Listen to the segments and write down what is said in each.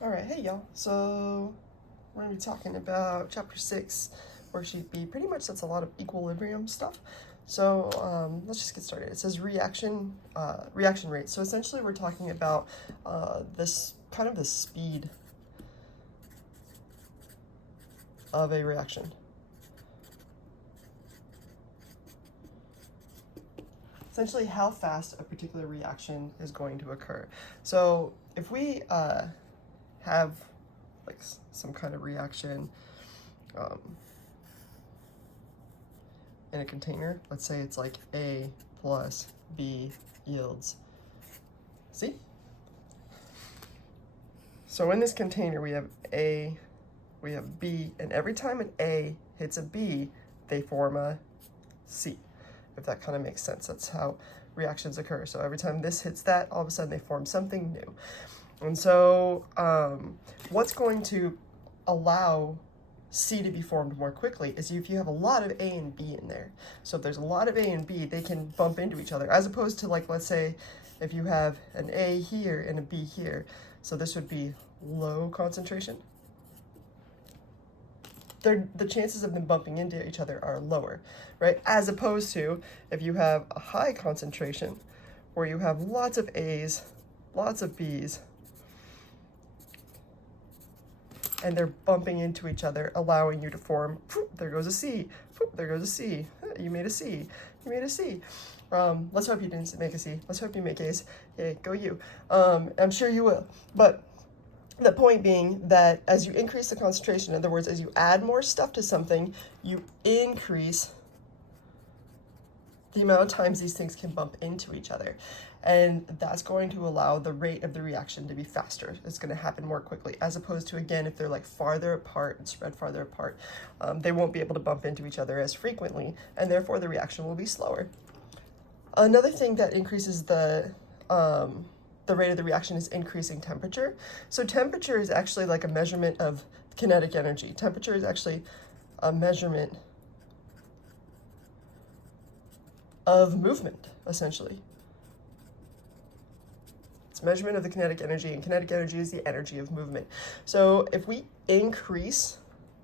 All right, hey y'all. So we're gonna be talking about chapter 6, worksheet B. Pretty much that's a lot of equilibrium stuff. So let's just get started. It says reaction rate. So essentially we're talking about this kind of the speed of a reaction. Essentially how fast a particular reaction is going to occur. So if we have like some kind of reaction in a container, let's say it's like A plus B yields C. So in this container we have A, we have B, and every time an A hits a B, they form a C. If that kind of makes sense, that's how reactions occur. So every time this hits that, all of a sudden they form something new. And so what's going to allow C to be formed more quickly is if you have a lot of A and B in there. So if there's a lot of A and B, they can bump into each other, as opposed to, like, let's say if you have an A here and a B here. So this would be low concentration. The chances of them bumping into each other are lower, right? As opposed to if you have a high concentration where you have lots of A's, lots of B's, and they're bumping into each other, allowing you to form, there goes a C, there goes a C, you made a C, you made a C. Let's hope you didn't make a C. Let's hope you make A's. Yay, go you. I'm sure you will. But the point being that as you increase the concentration, in other words, as you add more stuff to something, you increase the amount of times these things can bump into each other. And that's going to allow the rate of the reaction to be faster. It's going to happen more quickly, as opposed to, again, if they're like farther apart and spread farther apart, they won't be able to bump into each other as frequently, and therefore the reaction will be slower. Another thing that increases the rate of the reaction is increasing temperature. So temperature is actually like a measurement of kinetic energy. Temperature is actually a measurement of movement, essentially. It's measurement of the kinetic energy, and kinetic energy is the energy of movement. So if we increase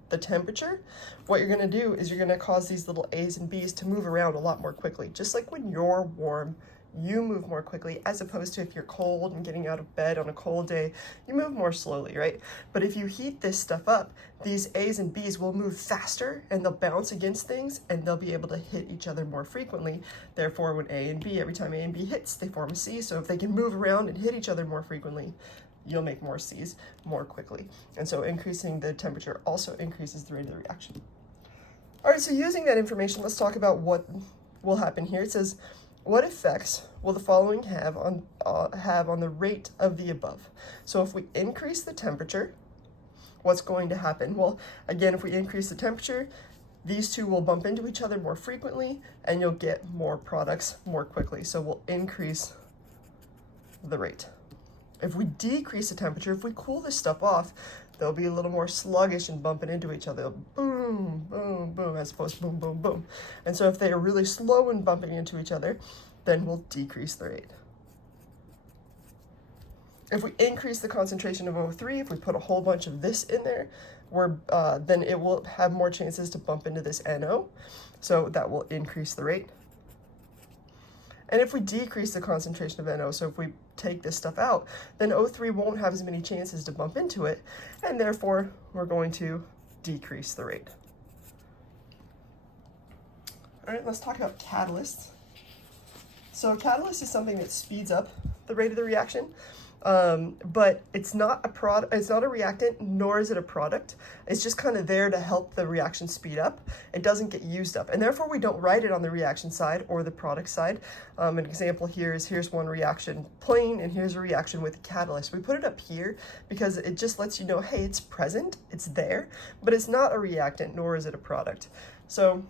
the temperature, what you're going to do is you're going to cause these little A's and B's to move around a lot more quickly. Just like when you're warm, you move more quickly, as opposed to if you're cold and getting out of bed on a cold day, you move more slowly, right? But if you heat this stuff up, these A's and B's will move faster, and they'll bounce against things, and they'll be able to hit each other more frequently. Therefore, when A and B, every time A and B hits, they form a C. So if they can move around and hit each other more frequently, you'll make more C's more quickly. And so increasing the temperature also increases the rate of the reaction. All right, so using that information, let's talk about what will happen here. It says, what effects will the following have on the rate of the above? So if we increase the temperature, what's going to happen? Well, again, if we increase the temperature, these two will bump into each other more frequently, and you'll get more products more quickly. So we'll increase the rate. If we decrease the temperature, if we cool this stuff off, they'll be a little more sluggish and bumping into each other. Boom, boom, boom, as opposed to boom, boom, boom. And so if they are really slow and bumping into each other, then we'll decrease the rate. If we increase the concentration of O3, if we put a whole bunch of this in there, then it will have more chances to bump into this NO. So that will increase the rate. And if we decrease the concentration of NO, so if we take this stuff out, then O3 won't have as many chances to bump into it, and therefore we're going to decrease the rate. All right, let's talk about catalysts. So a catalyst is something that speeds up the rate of the reaction, but it's not a reactant, nor is it a product. It's just kind of there to help the reaction speed up. It doesn't get used up, and therefore we don't write it on the reaction side or the product side. An example here is, here's one reaction plain, and here's a reaction with a catalyst. We put it up here because it just lets you know, hey, it's present, it's there, but it's not a reactant, nor is it a product. So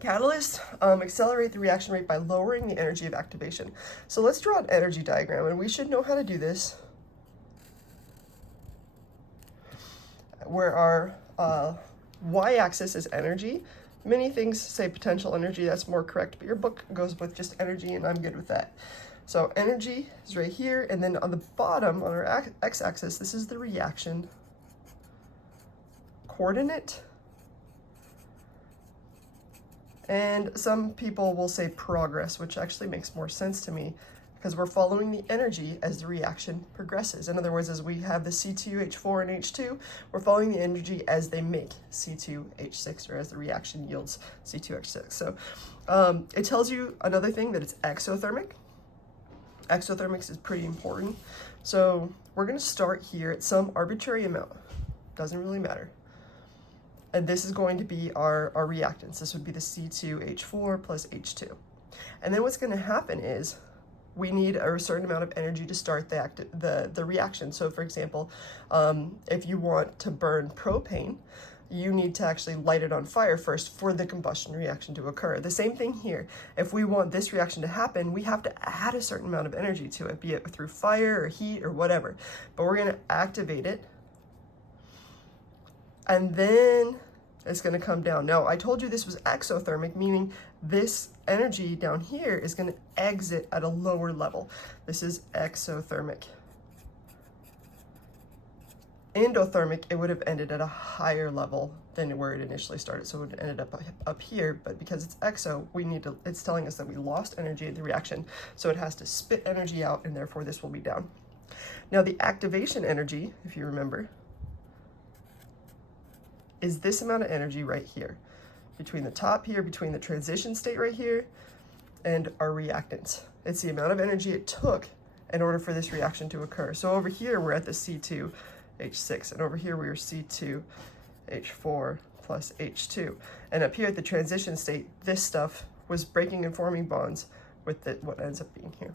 catalysts accelerate the reaction rate by lowering the energy of activation. So let's draw an energy diagram, and we should know how to do this, where our y-axis is energy. Many things say potential energy, that's more correct, but your book goes with just energy, and I'm good with that. So energy is right here, and then on the bottom, on our x-axis, this is the reaction coordinate. And some people will say progress, which actually makes more sense to me because we're following the energy as the reaction progresses. In other words, as we have the C2H4 and H2, we're following the energy as they make C2H6, or as the reaction yields C2H6. So it tells you another thing, that it's exothermic. Exothermics is pretty important. So we're going to start here at some arbitrary amount. Doesn't really matter. And this is going to be our reactants. This would be the C2H4 plus H2. And then what's going to happen is we need a certain amount of energy to start the reaction. So for example, if you want to burn propane, you need to actually light it on fire first for the combustion reaction to occur. The same thing here. If we want this reaction to happen, we have to add a certain amount of energy to it, be it through fire or heat or whatever. But we're going to activate it, and then it's going to come down. Now, I told you this was exothermic, meaning this energy down here is going to exit at a lower level. This is exothermic. Endothermic, it would have ended at a higher level than where it initially started. So it would have ended up here, but because it's exo, it's telling us that we lost energy in the reaction. So it has to spit energy out, and therefore this will be down. Now the activation energy, if you remember, is this amount of energy right here, between the top here, between the transition state right here, and our reactants. It's the amount of energy it took in order for this reaction to occur. So over here, we're at the C2H6, and over here we are C2H4 plus H2. And up here at the transition state, this stuff was breaking and forming bonds with what ends up being here.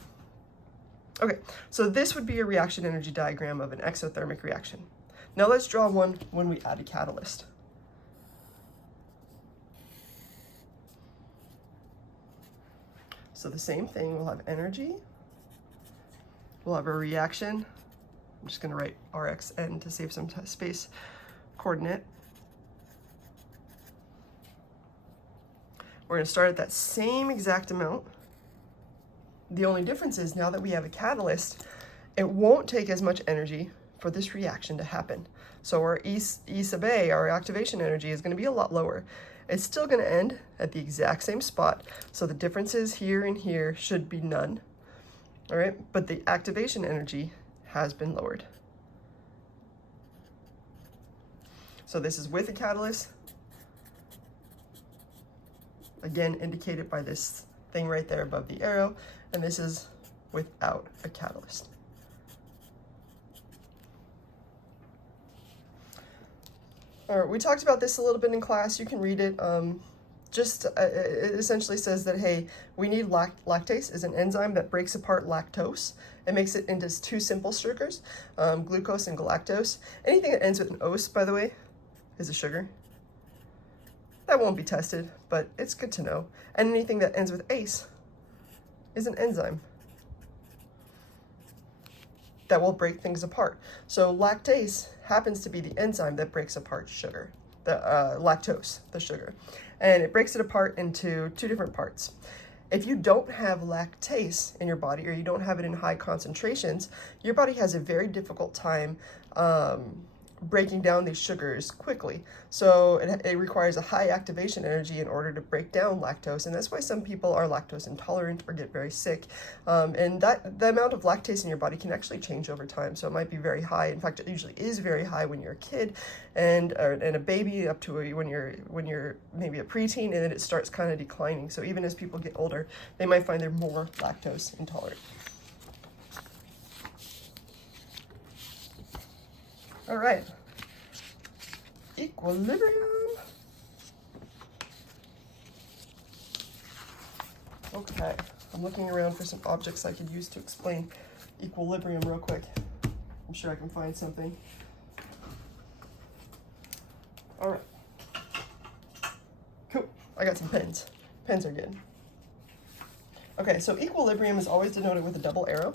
Okay, so this would be a reaction energy diagram of an exothermic reaction. Now let's draw one when we add a catalyst. So the same thing, we'll have energy, we'll have a reaction. I'm just going to write RxN to save some space, coordinate. We're going to start at that same exact amount. The only difference is now that we have a catalyst, it won't take as much energy for this reaction to happen. So our E sub A, our activation energy, is going to be a lot lower. It's still going to end at the exact same spot. So the differences here and here should be none. All right, but the activation energy has been lowered. So this is with a catalyst, again indicated by this thing right there above the arrow, and this is without a catalyst. All right, we talked about this a little bit in class. You can read it. It essentially says that, hey, we need lactase is an enzyme that breaks apart lactose and makes it into two simple sugars, glucose and galactose. Anything that ends with an ose, by the way, is a sugar. That won't be tested, but it's good to know. And anything that ends with ase is an enzyme that will break things apart. So lactase happens to be the enzyme that breaks apart sugar, the lactose, the sugar. And it breaks it apart into two different parts. If you don't have lactase in your body, or you don't have it in high concentrations, your body has a very difficult time breaking down these sugars quickly. So it requires a high activation energy in order to break down lactose, and that's why some people are lactose intolerant or get very sick. And the amount of lactase in your body can actually change over time, so it might be very high. In fact, it usually is very high when you're a kid and a baby, up to when you're maybe a preteen, and then it starts kind of declining. So even as people get older, they might find they're more lactose intolerant. All right, equilibrium. Okay, I'm looking around for some objects I could use to explain equilibrium real quick. I'm sure I can find something. All right, cool, I got some pens. Pens are good. Okay, so equilibrium is always denoted with a double arrow.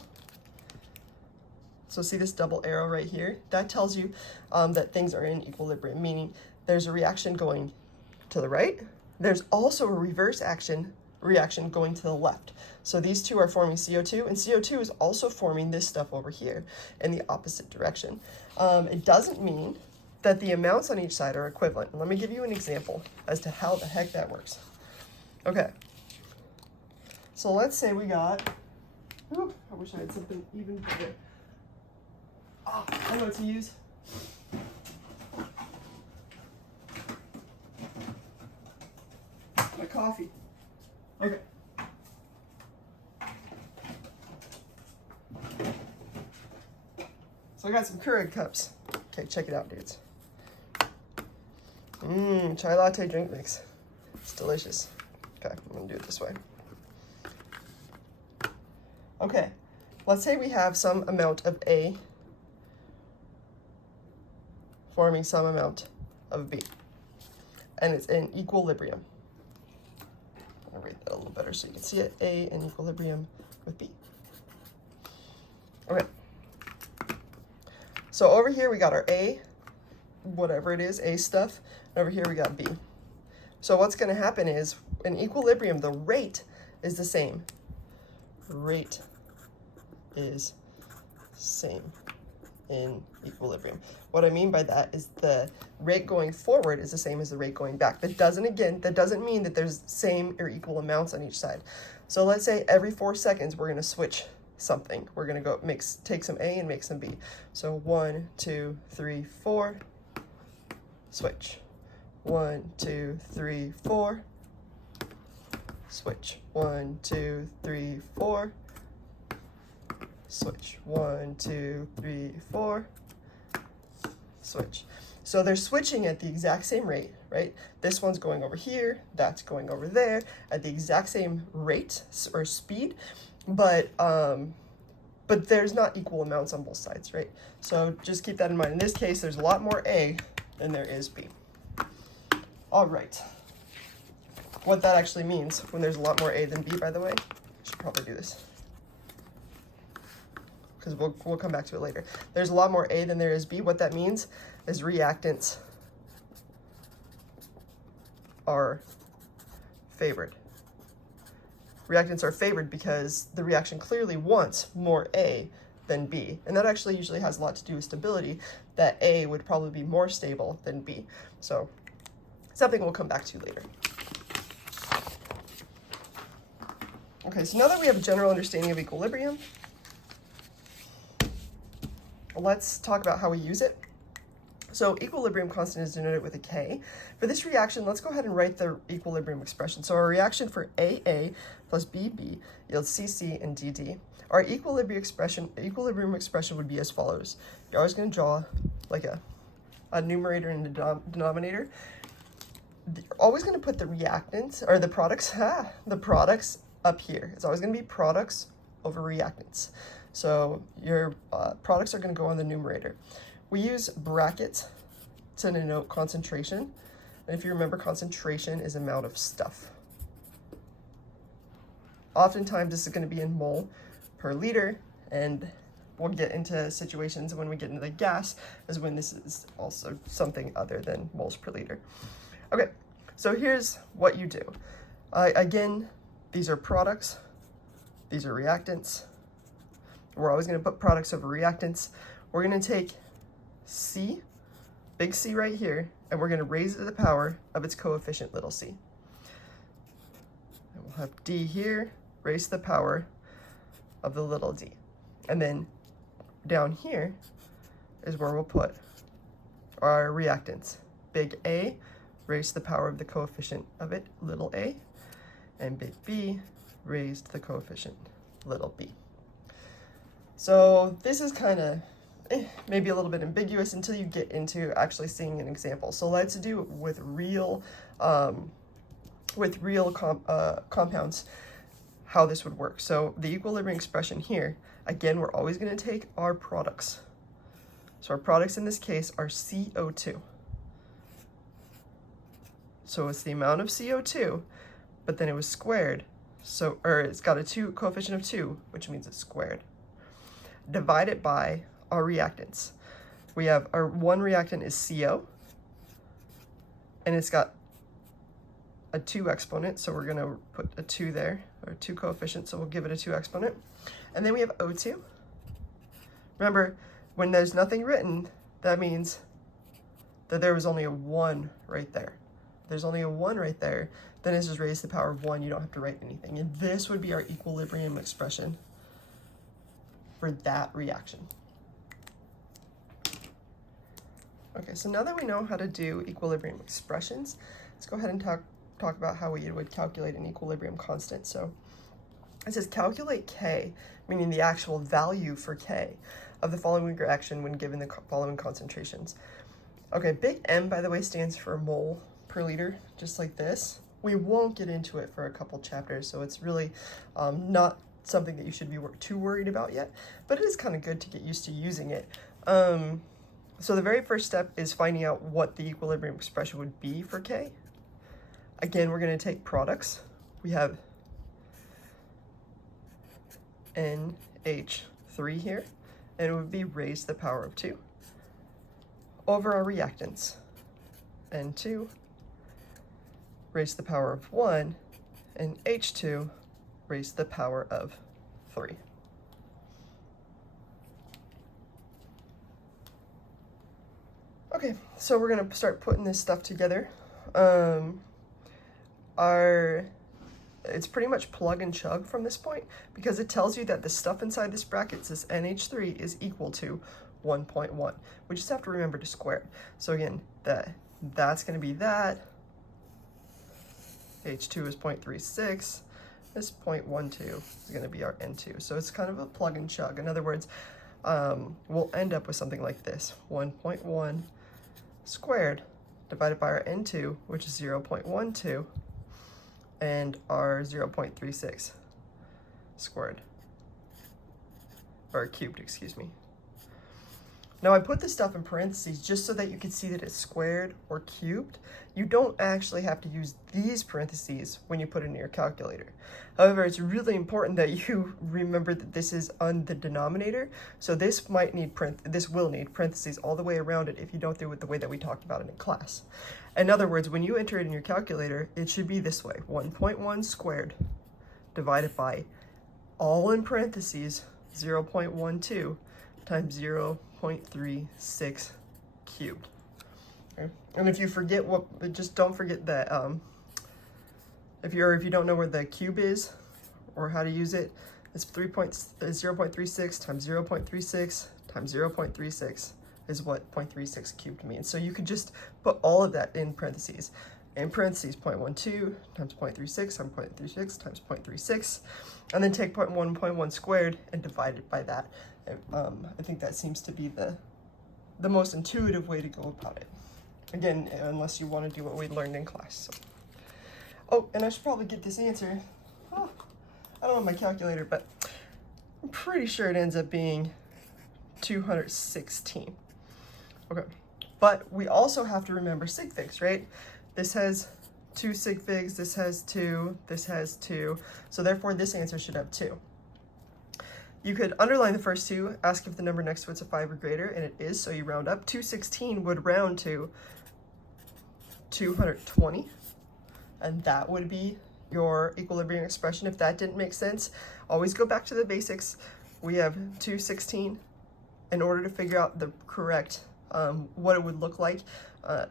So see this double arrow right here? That tells you that things are in equilibrium, meaning there's a reaction going to the right. There's also a reverse action reaction going to the left. So these two are forming CO2, and CO2 is also forming this stuff over here in the opposite direction. It doesn't mean that the amounts on each side are equivalent. Let me give you an example as to how the heck that works. Okay, so let's say we got, ooh, I wish I had something even bigger. Oh, I know what to use. My coffee. Okay. So I got some Keurig cups. Okay, check it out, dudes. Chai latte drink mix. It's delicious. Okay, I'm gonna do it this way. Okay, let's say we have some amount of A forming some amount of B, and it's in equilibrium. I'll write that a little better so you can see it. A in equilibrium with B. Okay. So over here we got our A, whatever it is, A stuff, and over here we got B. So what's going to happen is, in equilibrium, the rate is the same. Rate is same in equilibrium. What I mean by that is the rate going forward is the same as the rate going back. That doesn't mean that there's same or equal amounts on each side. So let's say every 4 seconds we're going to switch something. We're going to go take some A and make some B. So 1, 2, 3, 4, switch. 1, 2, 3, 4, switch. 1, 2, 3, 4, switch. 1, 2, 3, 4, switch. So they're switching at the exact same rate, right? This one's going over here, that's going over there at the exact same rate or speed, but there's not equal amounts on both sides, right? So just keep that in mind. In this case, there's a lot more A than there is B. All right. What that actually means when there's a lot more A than B, by the way, I should probably do this, because we'll come back to it later. There's a lot more A than there is B. What that means is reactants are favored. Reactants are favored because the reaction clearly wants more A than B. And that actually usually has a lot to do with stability, that A would probably be more stable than B. So something we'll come back to later. Okay, so now that we have a general understanding of equilibrium, let's talk about how we use it. So equilibrium constant is denoted with a K. For this reaction, let's go ahead and write the equilibrium expression. So our reaction for AA plus BB yields CC and DD. Our equilibrium expression would be as follows. You're always going to draw like a numerator and a denominator. You're always going to put the reactants, or the products up here. It's always going to be products over reactants. So your products are going to go on the numerator. We use brackets to denote concentration. And if you remember, concentration is amount of stuff. Oftentimes this is going to be in mole per liter, and we'll get into situations when we get into the gas as when this is also something other than moles per liter. Okay, so here's what you do. Again, these are products, these are reactants. We're always going to put products over reactants. We're going to take C, big C right here, and we're going to raise it to the power of its coefficient, little c. And we'll have D here, raised to the power of the little d. And then down here is where we'll put our reactants. Big A, raised to the power of the coefficient of it, little a, and big B, raised to the coefficient, little b. So this is kind of maybe a little bit ambiguous until you get into actually seeing an example. So let's do it with real compounds, how this would work. So the equilibrium expression here, again, we're always going to take our products. So our products in this case are CO2. So it's the amount of CO2, but then it was squared. So, or it's got a coefficient of 2, which means it's squared. Divided by our reactants. We have our one reactant is CO, and it's got a 2 exponent, so we're going to put a 2 there, or 2 coefficient, so we'll give it a 2 exponent. And then we have O2. Remember, when there's nothing written, that means that there was only a 1 right there. There's only a 1 right there, then it's just raised to the power of 1. You don't have to write anything. And this would be our equilibrium expression for that reaction. Okay, so now that we know how to do equilibrium expressions, let's go ahead and talk about how we would calculate an equilibrium constant. So it says calculate K, meaning the actual value for K of the following reaction when given the following concentrations. Okay, big M, by the way, stands for mole per liter, just like this. We won't get into it for a couple chapters, so it's really not something that you should be too worried about yet, but it is kind of good to get used to using it. So the very first step is finding out what the equilibrium expression would be for K. Again, we're going to take products. We have NH3 here, and it would be raised to the power of 2 over our reactants, N2 raised to the power of 1, and H2 raised to the power of 3. Okay, so we're going to start putting this stuff together. It's pretty much plug and chug from this point, because it tells you that the stuff inside this bracket, this NH3, is equal to 1.1. We just have to remember to square it. So again, that's going to be that. H2 is 0.36. This 0.12 is going to be our N2. So it's kind of a plug and chug. In other words, we'll end up with something like this. 1.1 squared divided by our N2, which is 0.12, and our 0.36 squared, or cubed, excuse me. Now I put this stuff in parentheses just so that you can see that it's squared or cubed. You don't actually have to use these parentheses when you put it in your calculator. However, it's really important that you remember that this is on the denominator, so this will need parentheses all the way around it if you don't do it the way that we talked about it in class. In other words, when you enter it in your calculator, it should be this way: 1.1 squared divided by, all in parentheses, 0.12 times 0.36 cubed. Okay. And if you forget just don't forget that if you don't know where the cube is or how to use it, it's 0.36 times 0.36 times 0.36 is what 0.36 cubed means. So you could just put all of that in parentheses. In parentheses, 0.12 times 0.36 times 0.36 times 0.36, and then take 0.1 squared and divide it by that. I think that seems to be the most intuitive way to go about it. Again, unless you want to do what we learned in class. So. Oh, and I should probably get this answer. Oh, I don't know my calculator, but I'm pretty sure it ends up being 216. Okay, but we also have to remember sig figs, right? This has 2 sig figs, this has 2, this has 2, so therefore this answer should have 2. You could underline the first 2, ask if the number next to it's a 5 or greater, and it is, so you round up. 216 would round to 220, and that would be your equilibrium expression. If that didn't make sense, always go back to the basics. We have 216. In order to figure out the correct, what it would look like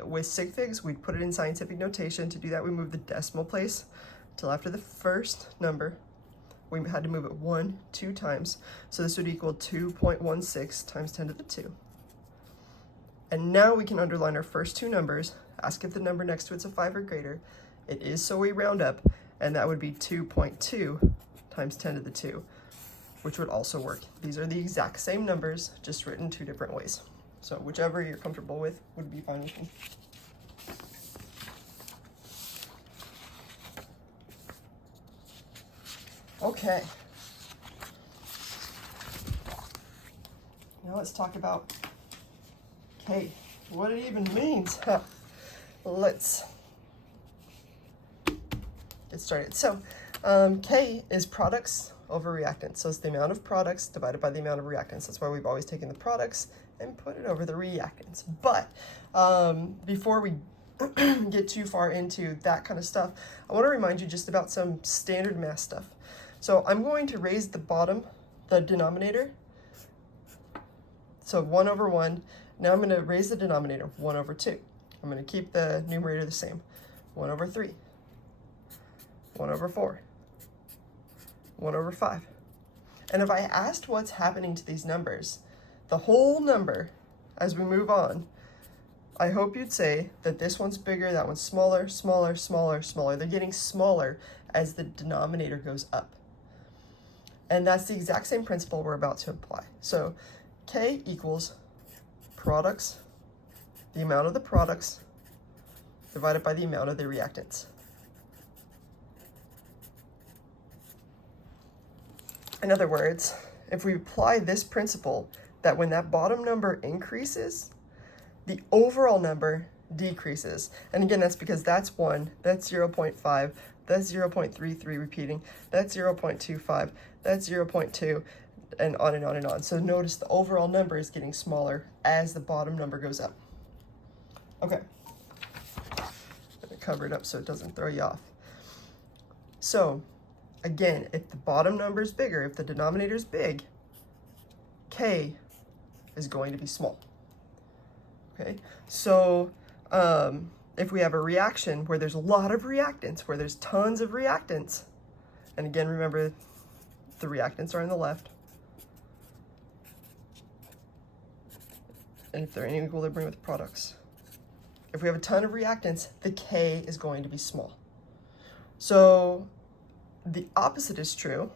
with sig figs, we'd put it in scientific notation. To do that, we move the decimal place till after the first number. We had to move it 2 times, so this would equal 2.16 times 10 to the 2. And now we can underline our first 2 numbers, ask if the number next to it's a 5 or greater. It is, so we round up, and that would be 2.2 times 10 to the 2, which would also work. These are the exact same numbers, just written 2 different ways. So whichever you're comfortable with would be fine with me. Okay. Now let's talk about K, what it even means. Let's get started. So K is products over reactants. So it's the amount of products divided by the amount of reactants. That's why we've always taken the products and put it over the reactants. But before we get too far into that kind of stuff, I want to remind you just about some standard math stuff. So I'm going to raise the denominator. So 1 over 1. Now I'm going to raise the denominator, 1 over 2. I'm going to keep the numerator the same. 1 over 3. 1 over 4. 1 over 5. And if I asked what's happening to these numbers, the whole number, as we move on, I hope you'd say that this one's bigger, that one's smaller, smaller, smaller, smaller. They're getting smaller as the denominator goes up. And that's the exact same principle we're about to apply. So K equals products, the amount of the products, divided by the amount of the reactants. In other words, if we apply this principle, that when that bottom number increases, the overall number decreases. And again, that's because that's 1, that's 0.5, that's 0.33 repeating, that's 0.25, that's 0.2, and on and on and on. So notice the overall number is getting smaller as the bottom number goes up. Okay. I'm going to cover it up so it doesn't throw you off. So again, if the bottom number is bigger, if the denominator is big, K is going to be small. Okay, so if we have a reaction where there's a lot of reactants, where there's tons of reactants, and again, remember the reactants are on the left, and if they're in equilibrium with products. If we have a ton of reactants, the K is going to be small. So the opposite is true.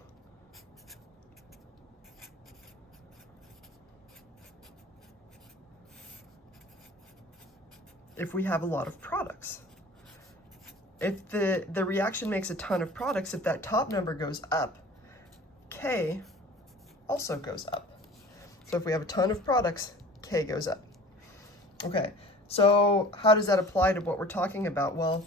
If we have a lot of products. If the reaction makes a ton of products, if that top number goes up, K also goes up. So if we have a ton of products, K goes up. Okay, so how does that apply to what we're talking about? Well,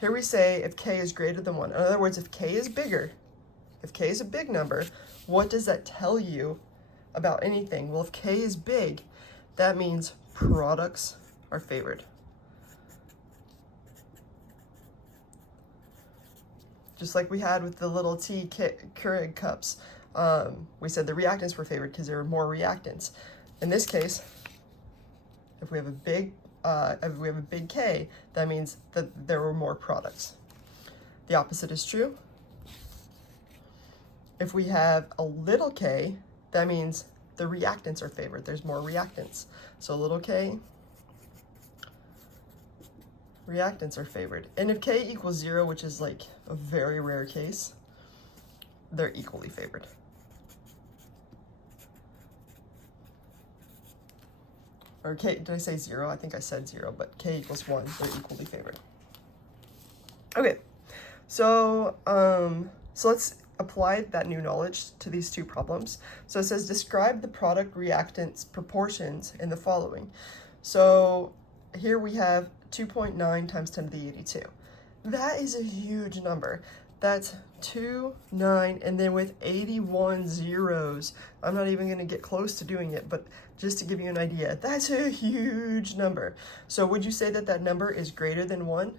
here we say if K is greater than 1. In other words, if K is bigger, if K is a big number, what does that tell you about anything? Well, if K is big, that means products are favored. Just like we had with the little tea Keurig cups. We said the reactants were favored because there were more reactants. In this case, if we have a big K, that means that there were more products. The opposite is true. If we have a little k, that means the reactants are favored. There's more reactants. So little k, reactants are favored. And if k equals 0, which is like a very rare case, they're equally favored. Or k, did I say 0? I think I said 0, but k equals 1, they're equally favored. Okay, so let's apply that new knowledge to these two problems. So it says describe the product reactants proportions in the following. So here we have 2.9 times 10 to the 82. That is a huge number. That's 2, 9, and then with 81 zeros. I'm not even going to get close to doing it, but just to give you an idea, that's a huge number. So would you say that that number is greater than 1?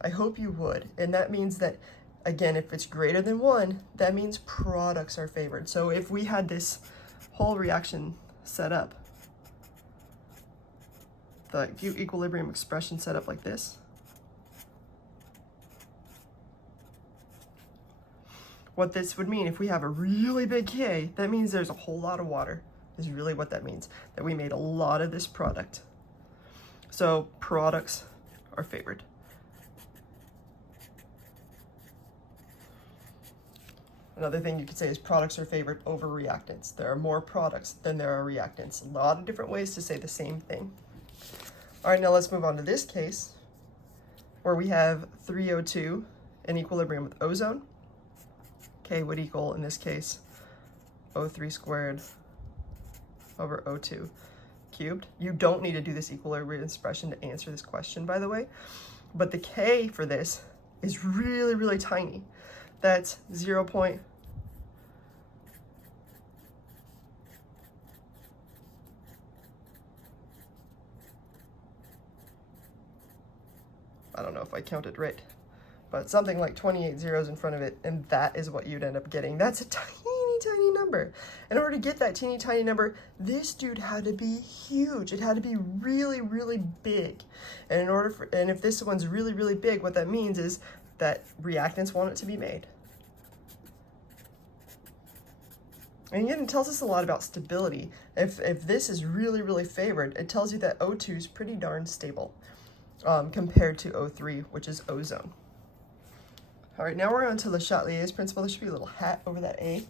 I hope you would. And that means that, again, if it's greater than 1, that means products are favored. So if we had this whole reaction set up, the equilibrium expression set up like this, what this would mean, if we have a really big K, that means there's a whole lot of water, is really what that means, that we made a lot of this product. So products are favored. Another thing you could say is products are favored over reactants. There are more products than there are reactants. A lot of different ways to say the same thing. All right, now let's move on to this case where we have 3O2 in equilibrium with ozone. K would equal, in this case, O3 squared over O2 cubed. You don't need to do this equilibrium expression to answer this question, by the way, but the K for this is really, really tiny. That's 0.0 I don't know if I counted right, but something like 28 zeros in front of it, and that is what you'd end up getting. That's a tiny number. In order to get that teeny tiny number, this dude had to be huge. It had to be really, really big. And if this one's really, really big, what that means is that reactants want it to be made. And again, it tells us a lot about stability. If this is really, really favored, it tells you that O2 is pretty darn stable compared to O3, which is ozone. All right, now we're on to Le Chatelier's principle. There should be a little hat over that A.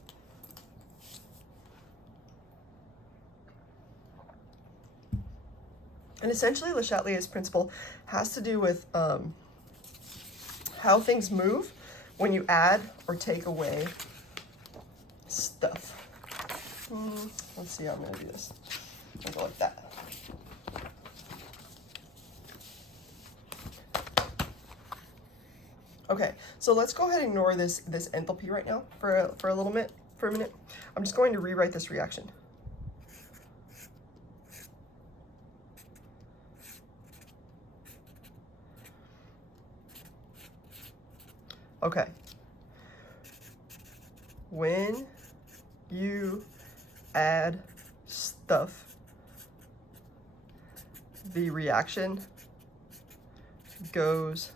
And essentially, Le Chatelier's principle has to do with how things move when you add or take away stuff. Let's see how I'm going to do this. I'll go like that. Okay, so let's go ahead and ignore this enthalpy right now for a minute. I'm just going to rewrite this reaction. Okay. When you add stuff, the reaction goes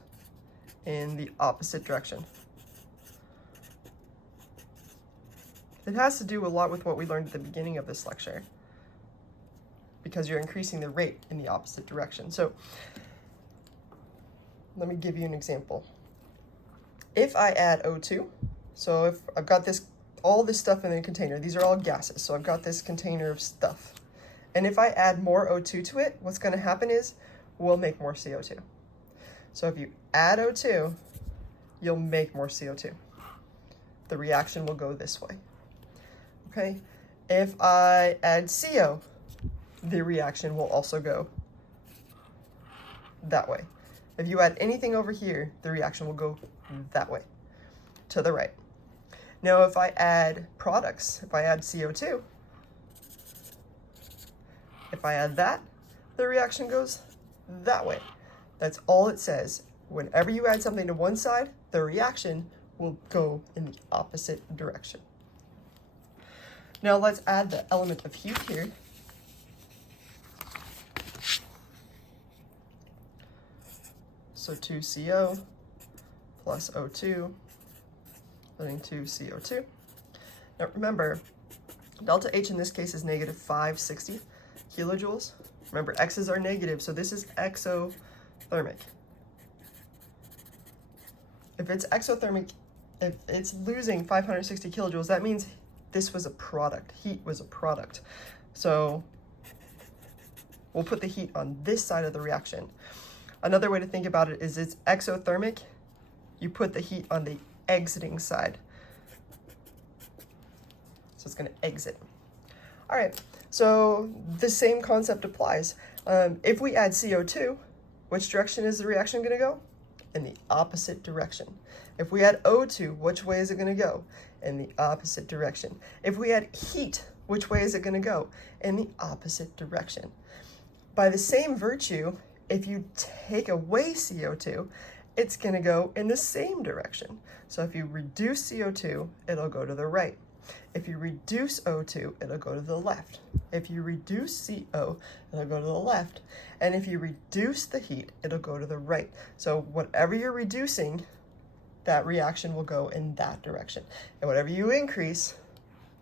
in the opposite direction. It has to do a lot with what we learned at the beginning of this lecture, because you're increasing the rate in the opposite direction. So let me give you an example. If I add O2, so if I've got all this stuff in the container, these are all gases, so I've got this container of stuff. And if I add more O2 to it, what's going to happen is we'll make more CO2. So if you add O2, you'll make more CO2. The reaction will go this way. Okay? If I add CO, the reaction will also go that way. If you add anything over here, the reaction will go that way, to the right. Now, if I add products, if I add CO2, if I add that, the reaction goes that way. That's all it says. Whenever you add something to one side, the reaction will go in the opposite direction. Now let's add the element of heat here. So 2CO plus O2, leading to CO2. Now remember, delta H in this case is negative 560 kilojoules. Remember, X's are negative, so this is exothermic. If it's exothermic, if it's losing 560 kilojoules, that means this was a product. Heat was a product. So we'll put the heat on this side of the reaction. Another way to think about it is it's exothermic. You put the heat on the exiting side. So it's going to exit. All right, so the same concept applies. If we add CO2, which direction is the reaction going to go? In the opposite direction. If we add O2, which way is it going to go? In the opposite direction. If we add heat, which way is it going to go? In the opposite direction. By the same virtue, if you take away CO2, it's going to go in the same direction. So if you reduce CO2, it'll go to the right. If you reduce O2, it'll go to the left. If you reduce CO, it'll go to the left. And if you reduce the heat, it'll go to the right. So whatever you're reducing, that reaction will go in that direction. And whatever you increase,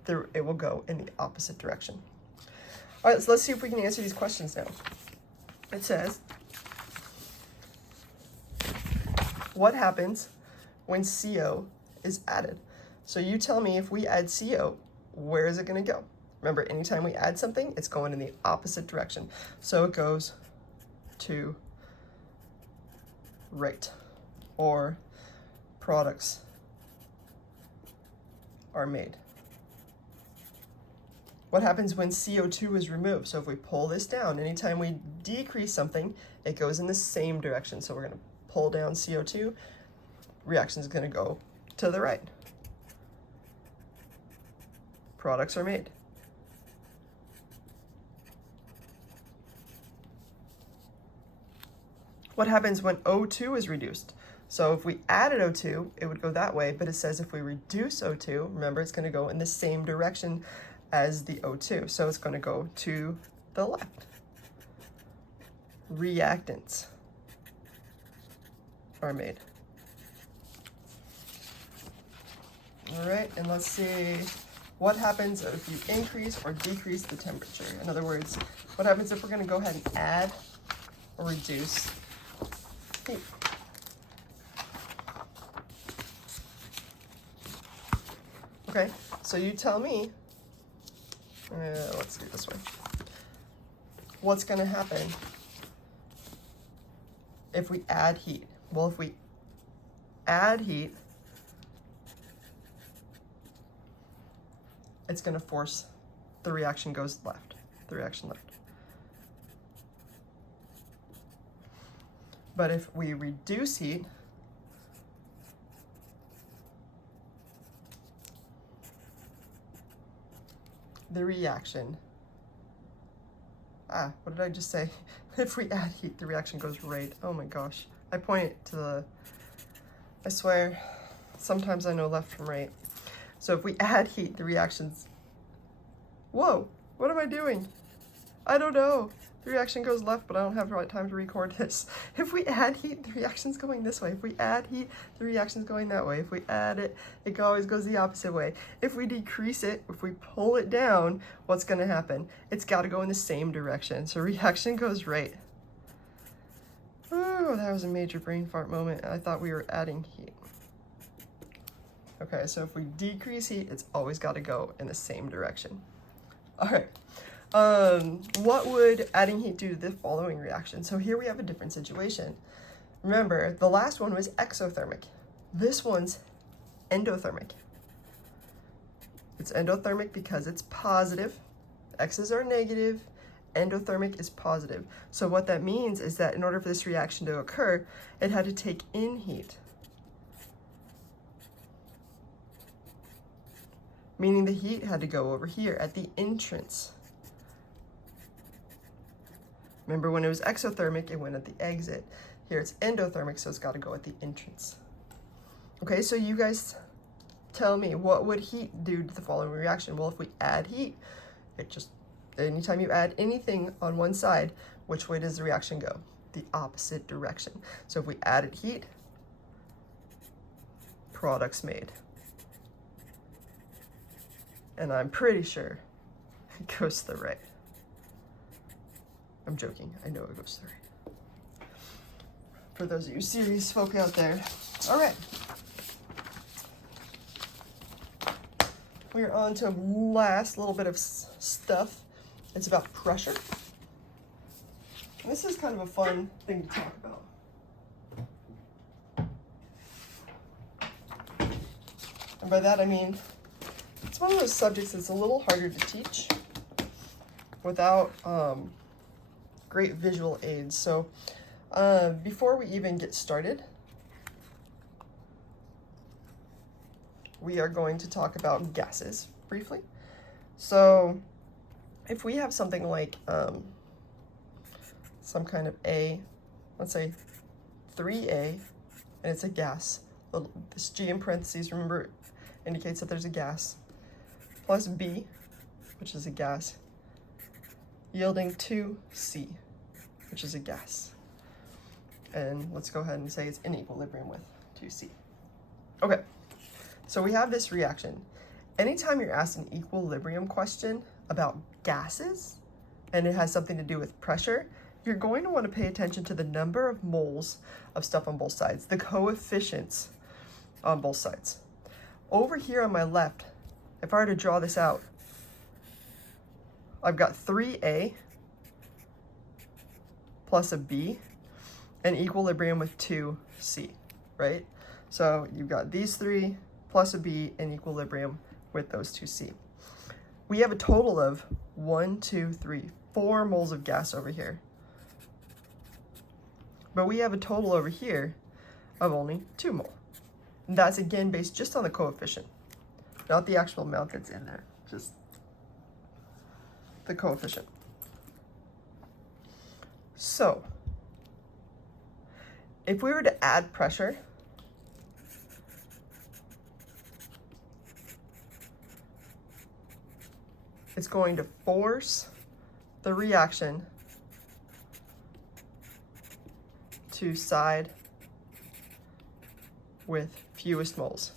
it will go in the opposite direction. All right, so let's see if we can answer these questions now. It says, what happens when CO is added? So you tell me, if we add CO, where is it going to go? Remember, anytime we add something, it's going in the opposite direction. So it goes to right, or products are made. What happens when CO2 is removed? So if we pull this down, anytime we decrease something, it goes in the same direction. So we're going to pull down CO2, reaction is going to go to the right. Products are made. what happens when O2 is reduced? So if we added O2, it would go that way, but it says if we reduce O2, remember it's going to go in the same direction as the O2, so it's going to go to the left. Reactants are made. All right, and let's see what happens if you increase or decrease the temperature. In other words, what happens if we're going to go ahead and add or reduce heat? Okay, so you tell me, let's do it this way. What's going to happen if we add heat? Well, if we add heat, it's going to force the reaction goes left, the reaction left. But if we reduce heat, the reaction, what did I just say? If we add heat, the reaction goes right. Oh my gosh. I point to the, I swear, sometimes I know left from right. So if we add heat, the reactions, whoa, what am I doing? I don't know. The reaction goes left, but I don't have the right time to record this. If we add heat, the reaction's going this way. If we add heat, the reaction's going that way. If we add it, it always goes the opposite way. If we decrease it, if we pull it down, what's gonna happen? It's gotta go in the same direction. So reaction goes right. Oh, that was a major brain fart moment. I thought we were adding heat. Okay, so if we decrease heat, it's always gotta go in the same direction. All right. What would adding heat do to the following reaction? So here we have a different situation. Remember, the last one was exothermic. This one's endothermic. It's endothermic because it's positive. X's are negative. Endothermic is positive. So what that means is that in order for this reaction to occur, it had to take in heat. Meaning the heat had to go over here at the entrance. Remember when it was exothermic, it went at the exit. Here it's endothermic, so it's got to go at the entrance. Okay, so you guys tell me, what would heat do to the following reaction? Well, if we add heat, it just, anytime you add anything on one side, which way does the reaction go? The opposite direction. So if we added heat, products made. And I'm pretty sure it goes to the right. I'm joking, I know it goes to the right. For those of you serious folk out there. All right. We're on to last little bit of stuff. It's about pressure. And this is kind of a fun thing to talk about. And by that I mean, it's one of those subjects that's a little harder to teach without great visual aids. So before we even get started, we are going to talk about gases briefly. So if we have something like some kind of A, let's say 3A, and it's a gas, this G in parentheses, remember, indicates that there's a gas, plus B, which is a gas, yielding 2C, which is a gas. And let's go ahead and say it's in equilibrium with 2C. Okay, so we have this reaction. Anytime you're asked an equilibrium question about gases, and it has something to do with pressure, you're going to want to pay attention to the number of moles of stuff on both sides, the coefficients on both sides. Over here on my left, if I were to draw this out, I've got 3A plus a B and equilibrium with 2C, right? So you've got these three plus a B in equilibrium with those 2C. We have a total of 4 moles of gas over here. But we have a total over here of only 2 mole. And that's again based just on the coefficient, not the actual amount that's in there, just the coefficient. So if we were to add pressure, it's going to force the reaction to side with fewest moles.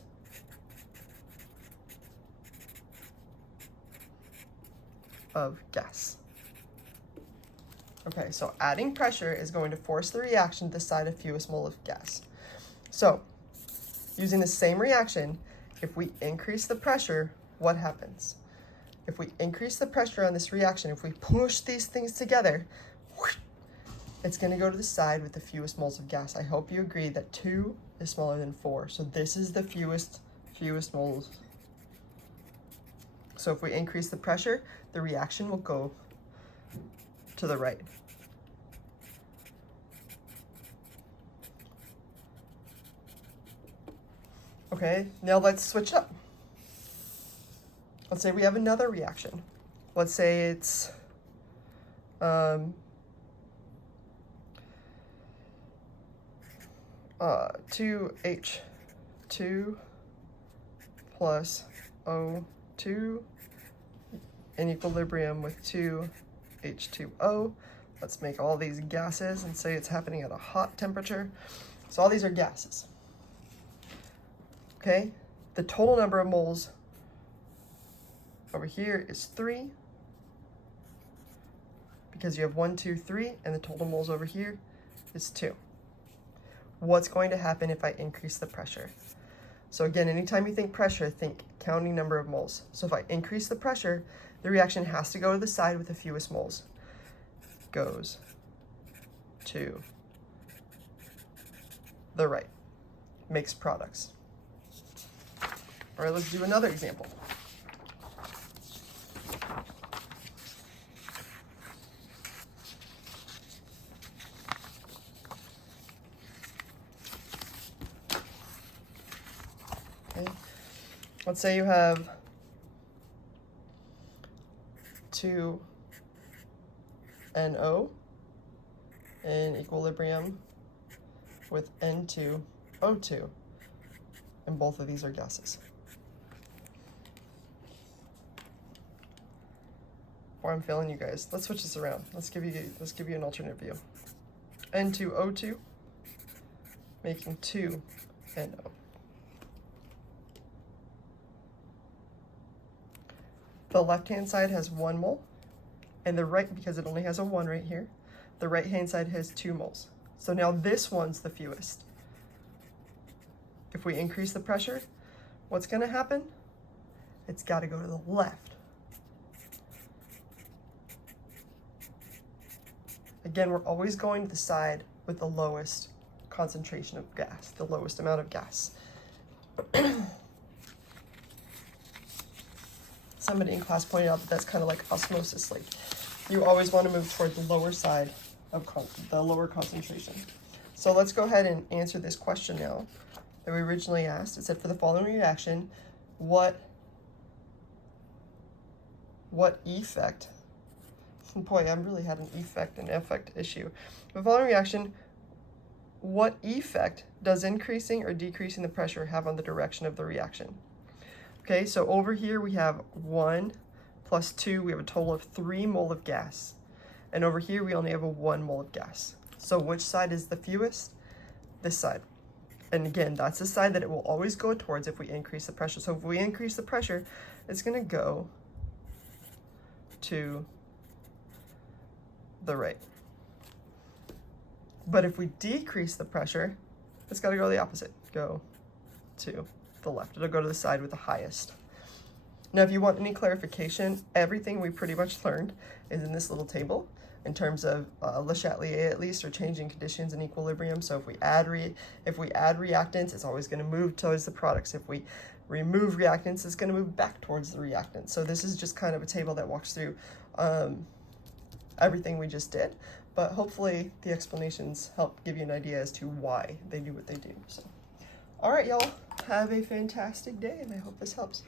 Of gas. Okay, so adding pressure is going to force the reaction to the side of fewest mole of gas. So, using the same reaction, if we increase the pressure, what happens? If we increase the pressure on this reaction, if we push these things together, it's going to go to the side with the fewest moles of gas. I hope you agree that 2 is smaller than 4. So this is the fewest moles. So if we increase the pressure, the reaction will go to the right. Okay, now let's switch up. Let's say we have another reaction. Let's say it's 2H2 plus O2 in equilibrium with 2H2O. Let's make all these gases and say it's happening at a hot temperature. So all these are gases. Okay, the total number of moles over here is 3, because you have 1, 2, 3, and the total moles over here is 2. What's going to happen if I increase the pressure? So again, anytime you think pressure, think counting number of moles. So if I increase the pressure, the reaction has to go to the side with the fewest moles. Goes to the right. Makes products. All right, let's do another example. Okay. Let's say you have 2NO in equilibrium with N2O2, and both of these are gases. Or I'm failing you guys. Let's switch this around. Let's give you an alternate view. N2O2 making 2NO. The left-hand side has 1 mole, and the right, because it only has a 1 right here, the right-hand side has 2 moles. So now this one's the fewest. If we increase the pressure, what's going to happen? It's got to go to the left. Again, we're always going to the side with the lowest concentration of gas, the lowest amount of gas. Somebody in class pointed out that that's kind of like osmosis. Like, you always want to move toward the lower side of the lower concentration. So let's go ahead and answer this question now that we originally asked. It said, for the following reaction, what effect? Boy, I've really had an effect and effect issue. The following reaction, what effect does increasing or decreasing the pressure have on the direction of the reaction? Okay, so over here we have 1 plus 2, we have a total of 3 mole of gas. And over here we only have a 1 mole of gas. So which side is the fewest? This side. And again, that's the side that it will always go towards if we increase the pressure. So if we increase the pressure, it's going to go to the right. But if we decrease the pressure, it's got to go the opposite. Go to the left. It'll go to the side with the highest. Now, if you want any clarification, everything we pretty much learned is in this little table in terms of Le Chatelier, at least, or changing conditions in equilibrium. So if we add reactants, it's always going to move towards the products. If we remove reactants, it's going to move back towards the reactants. So this is just kind of a table that walks through everything we just did. But hopefully the explanations help give you an idea as to why they do what they do. So, all right, y'all, have a fantastic day, and I hope this helps.